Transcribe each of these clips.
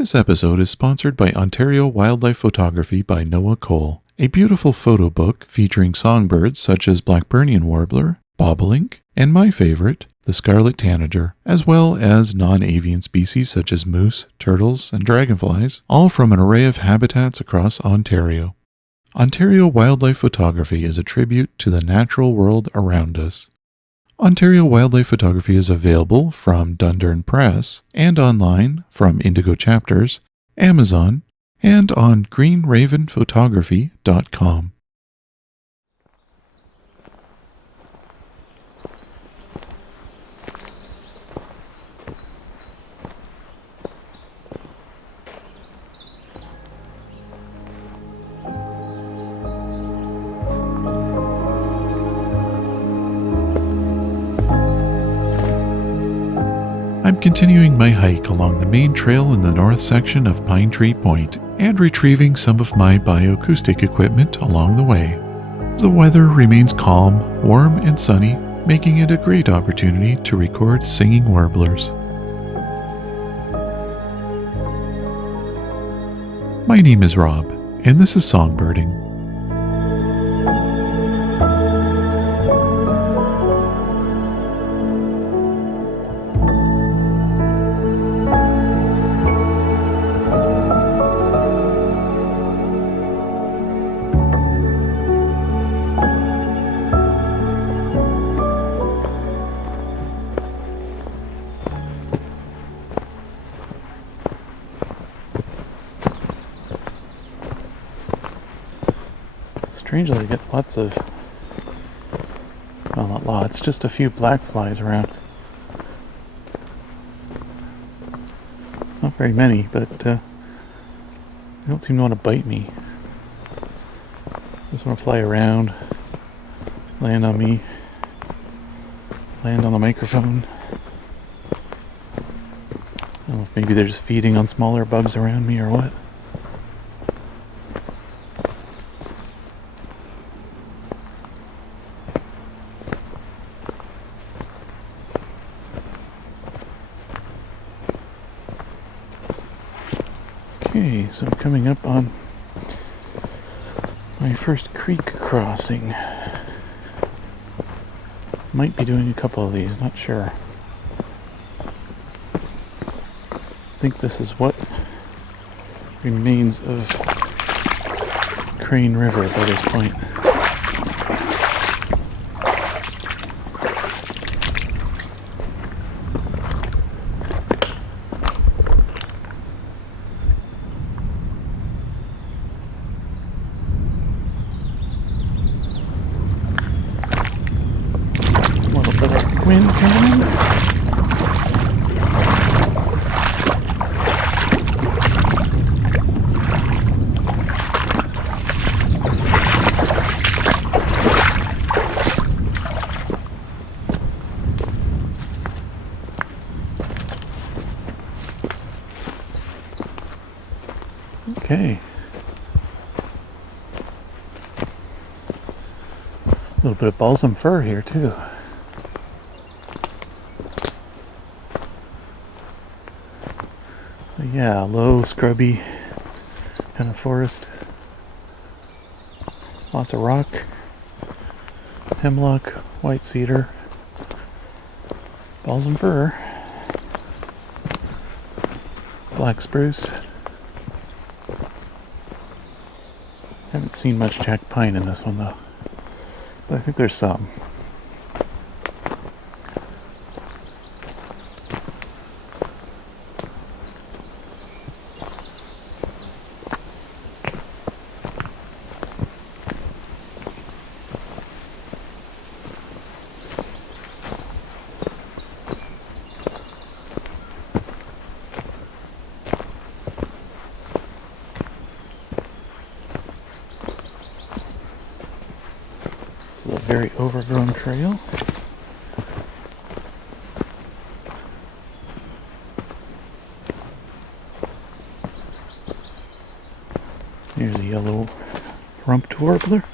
This episode is sponsored by Ontario Wildlife Photography by Noah Cole, a beautiful photo book featuring songbirds such as Blackburnian warbler, bobolink, and my favorite, the scarlet tanager, as well as non-avian species such as moose, turtles, and dragonflies, all from an array of habitats across Ontario. Ontario Wildlife Photography is a tribute to the natural world around us. Ontario Wildlife Photography is available from Dundurn Press and online from Indigo Chapters, Amazon, and on greenravenphotography.com. I'm continuing my hike along the main trail in the north section of Pine Tree Point and retrieving some of my bioacoustic equipment along the way. The weather remains calm, warm, and sunny, making it a great opportunity to record singing warblers. My name is Rob, and this is Songbirding. Strangely, I get lots of, well, not lots, just a few black flies around. Not very many, but they don't seem to want to bite me. Just want to fly around, land on me, land on the microphone. I don't know if maybe they're just feeding on smaller bugs around me or what. Okay, so I'm coming up on my first creek crossing. Might be doing a couple of these, not sure. I think this is what remains of Crane River by this point. Wind coming in. Okay. A little bit of balsam fir here too. Yeah, low, scrubby kind of forest. Lots of rock, hemlock, white cedar, balsam fir, black spruce. Haven't seen much jack pine in this one though, but I think there's some. This is a very overgrown trail. Here's a yellow rumped warbler.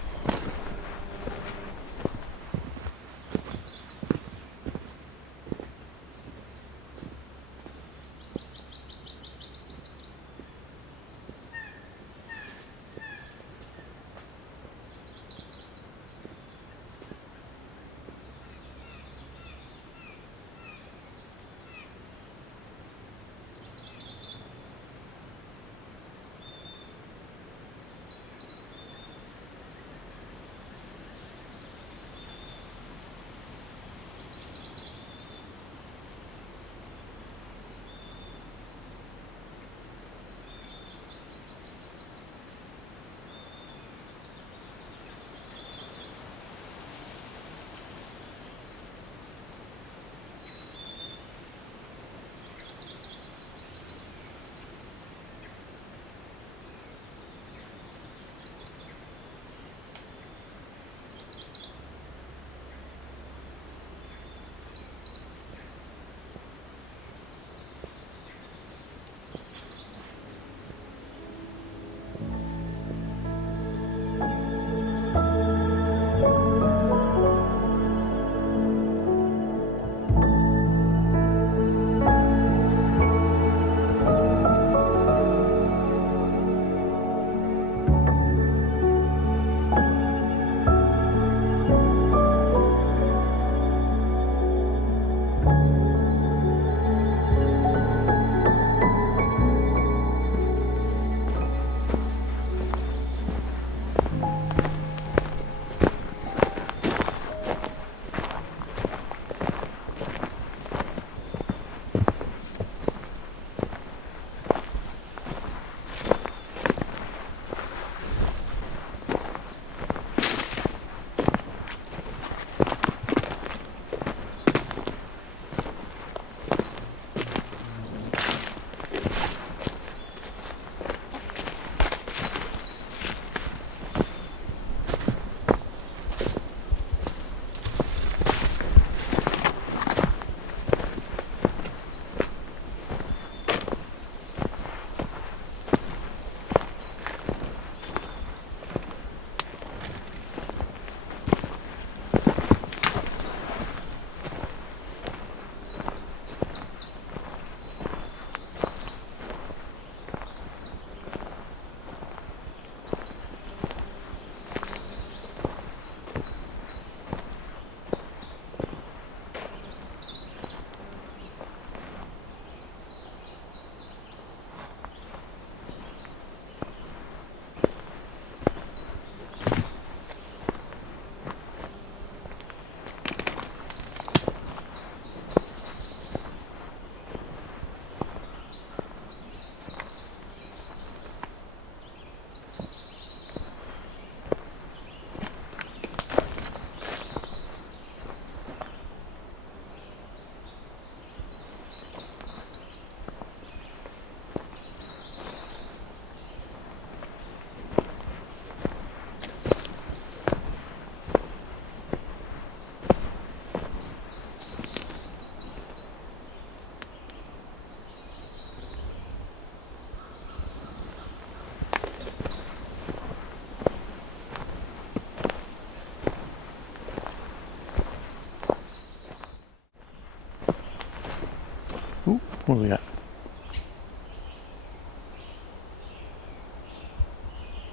What do we got?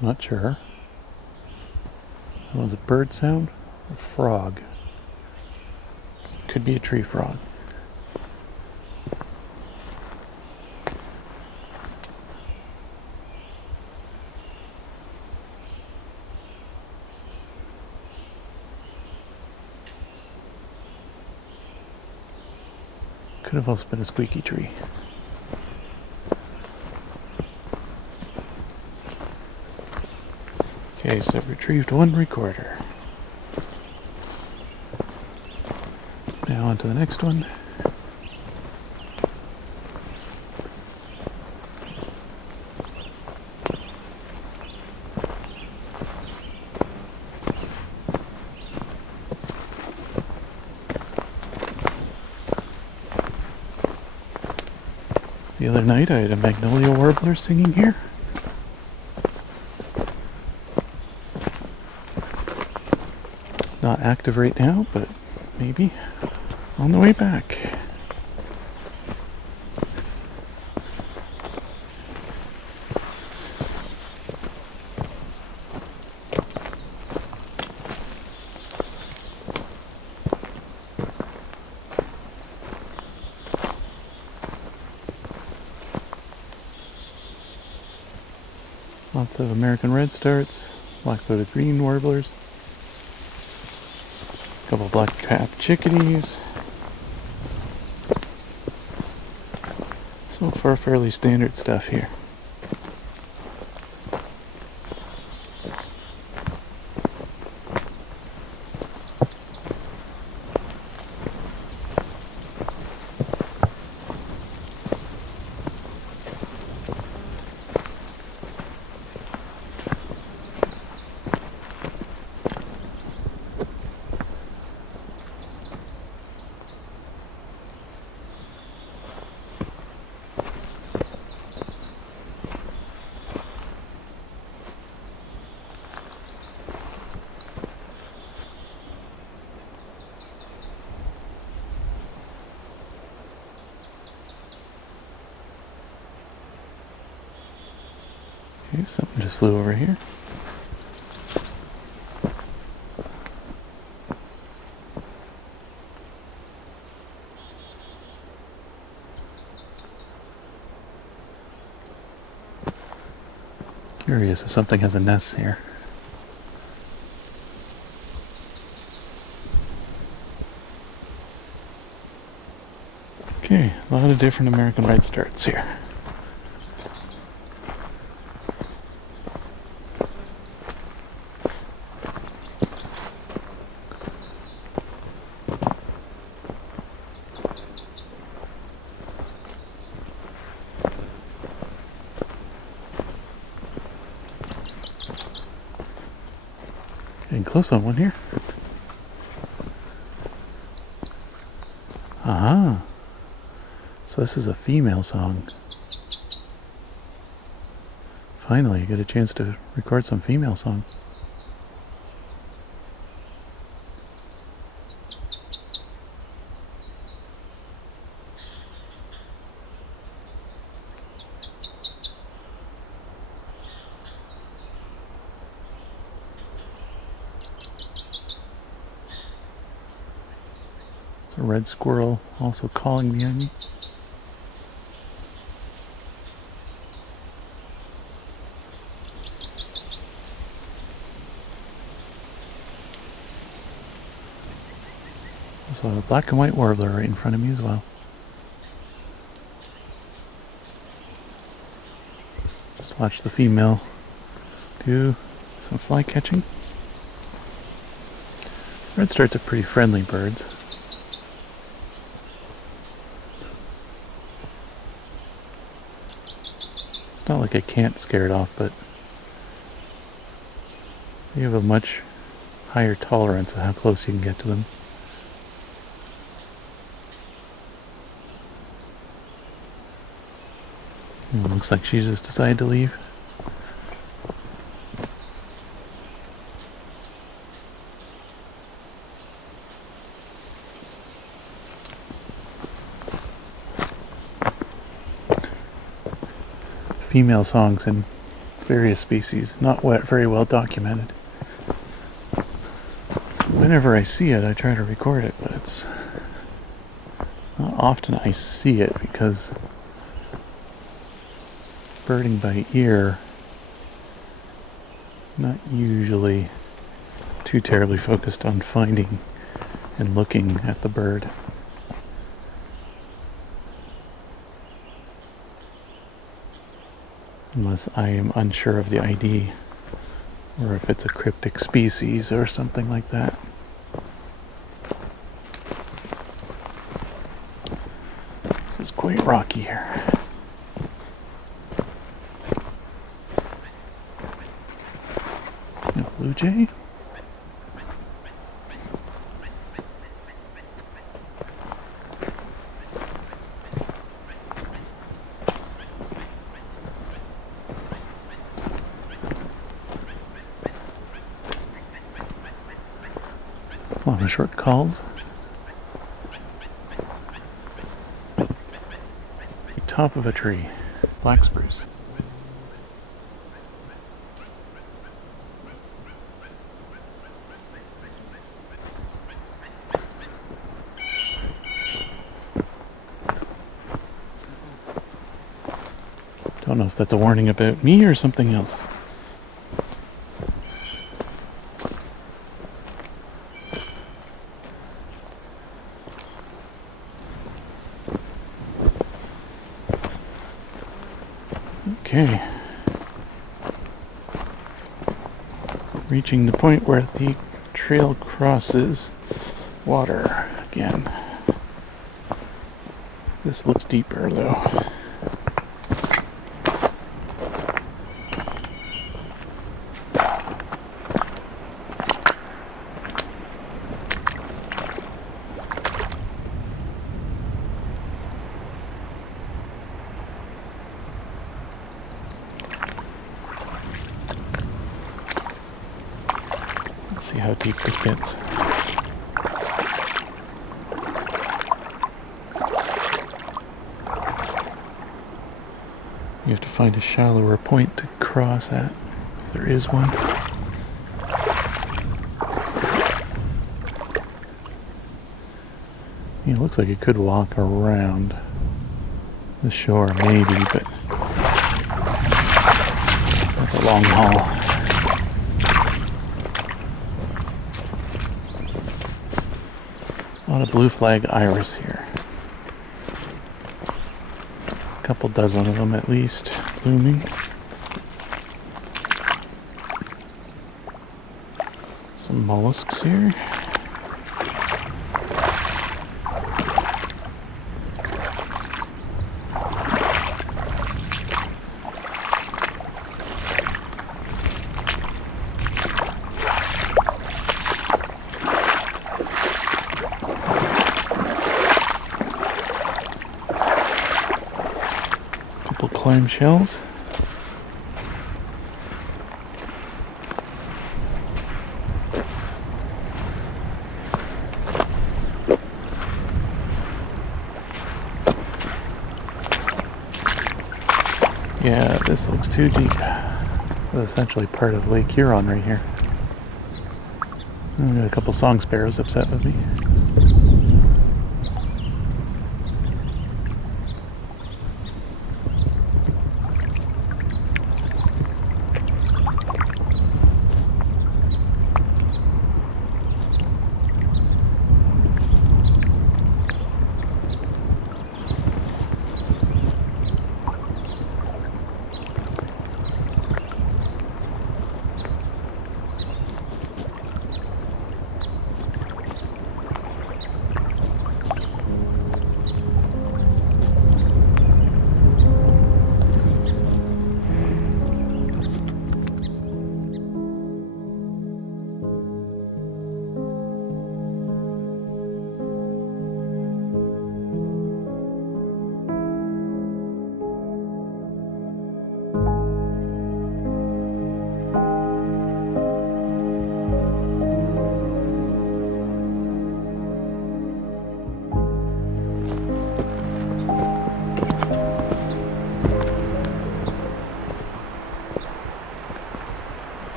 Not sure. That was a bird sound? A frog. Could be a tree frog. Could have also been a squeaky tree. Okay, so I've retrieved one recorder. Now on to the next one. The other night I had a magnolia warbler singing here. Not active right now, but maybe on the way back. Lots of American redstarts, black-throated green warblers, a couple black-capped chickadees. So far, fairly standard stuff here. Okay, something just flew over here. Curious if something has a nest here. Okay, a lot of different American redstarts here. Getting close on one here. Aha! So this is a female song. Finally, I get a chance to record some female song. A red squirrel also calling behind me. Also a black and white warbler right in front of me as well. Just watch the female do some fly catching. Redstarts are pretty friendly birds. It's not like I can't scare it off, but you have a much higher tolerance of how close you can get to them. Looks like she just decided to leave. female songs in various species, not very well documented. So whenever I see it, I try to record it, but it's not often I see it because birding by ear, not usually too terribly focused on finding and looking at the bird. Unless I am unsure of the ID, or if it's a cryptic species or something like that. This is quite rocky here. No blue jay? A lot of short calls. Top of a tree. Black spruce. Don't know if that's a warning about me or something else. Okay. Reaching the point where the trail crosses water again. This looks deeper though. Let's see how deep this gets. You have to find a shallower point to cross at, if there is one. It looks like it could walk around the shore, maybe, but that's a long haul. A lot of blue flag iris here. A couple dozen of them at least blooming. Some mollusks here. Clam shells. Yeah, this looks too deep. It's essentially part of Lake Huron right here. Got a couple song sparrows upset with me.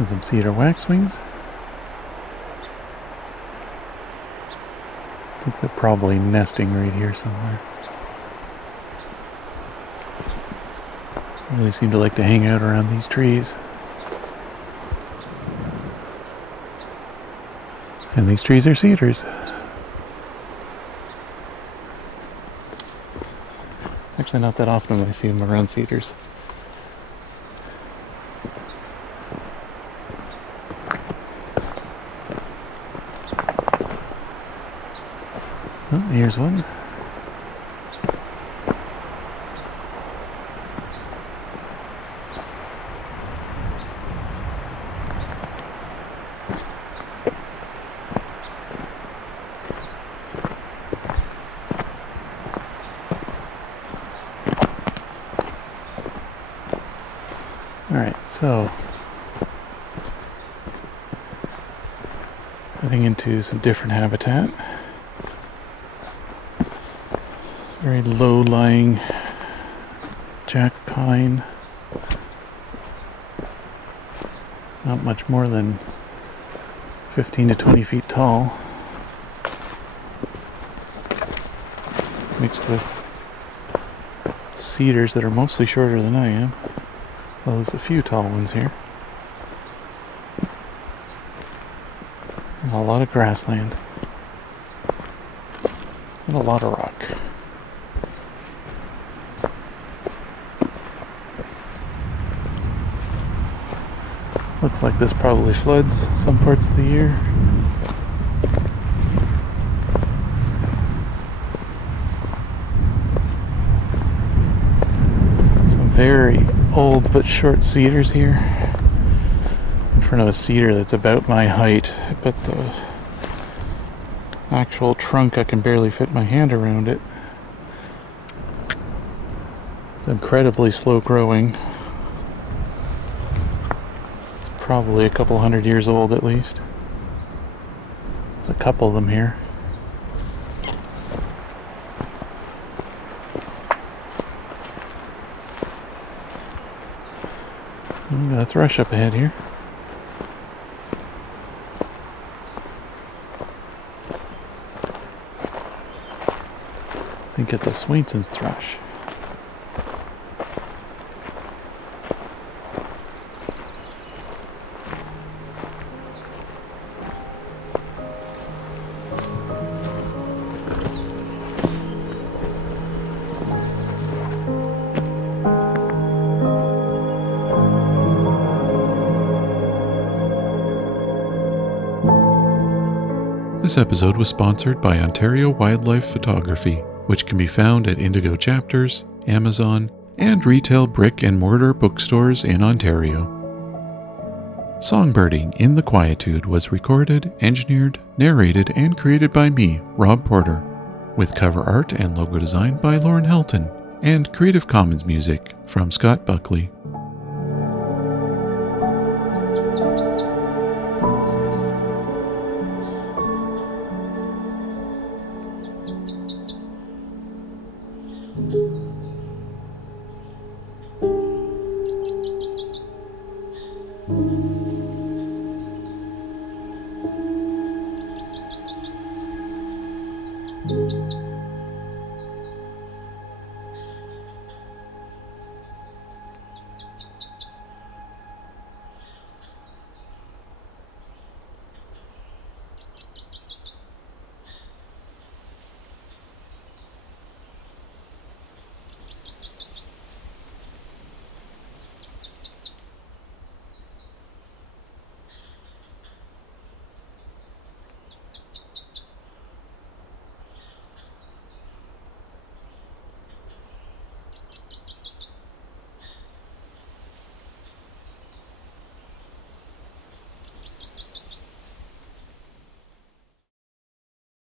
And some cedar waxwings. I think they're probably nesting right here somewhere. Really seem to like to hang out around these trees. And these trees are cedars. It's actually not that often I see them around cedars. Oh, here's one. Alright, so heading into some different habitat. Very low-lying jack pine. Not much more than 15 to 20 feet tall. Mixed with cedars that are mostly shorter than I am. Well, there's a few tall ones here. And a lot of grassland. And a lot of rock. Looks like this probably floods some parts of the year. Some very old but short cedars here. In front of a cedar that's about my height, but the actual trunk, I can barely fit my hand around it. It's incredibly slow growing. Probably a couple 100 years old at least. There's a couple of them here. Got a thrush up ahead here. I think it's a Swainson's thrush. This episode was sponsored by Ontario Wildlife Photography, which can be found at Indigo Chapters, Amazon, and retail brick and mortar bookstores in Ontario. Songbirding in the Quietude was recorded, engineered, narrated, and created by me, Rob Porter, with cover art and logo design by Lauren Helton, and Creative Commons music from Scott Buckley.